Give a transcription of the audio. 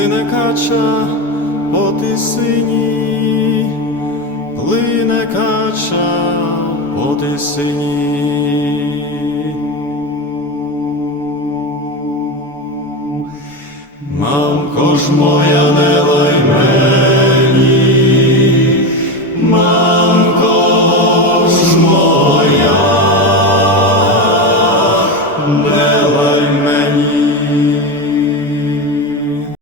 плине кача по тисині, плине кача по тисині. Мамко ж моя, не лай мене,